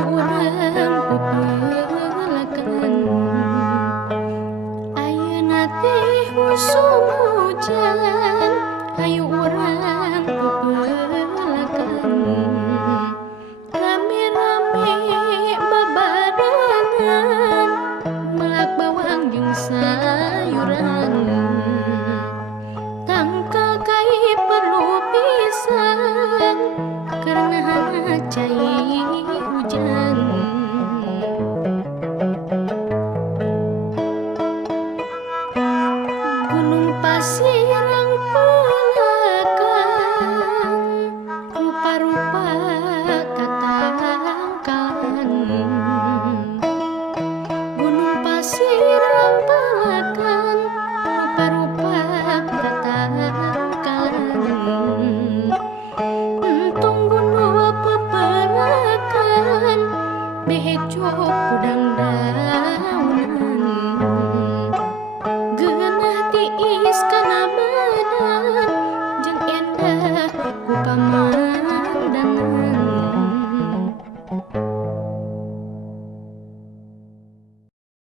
urang pepelekan ayeuna teh musim hujan hayu urang pepelekan rame-rame babarengan melak bawang jeung sayuran tangkal kai perlu pisan karena cai hujan gunung pasirang pelakan rupa-rupa katangkalan gunung pasirang pelakan rupa-rupa katangkalan untung gunung pepelakan behejo kudang daunan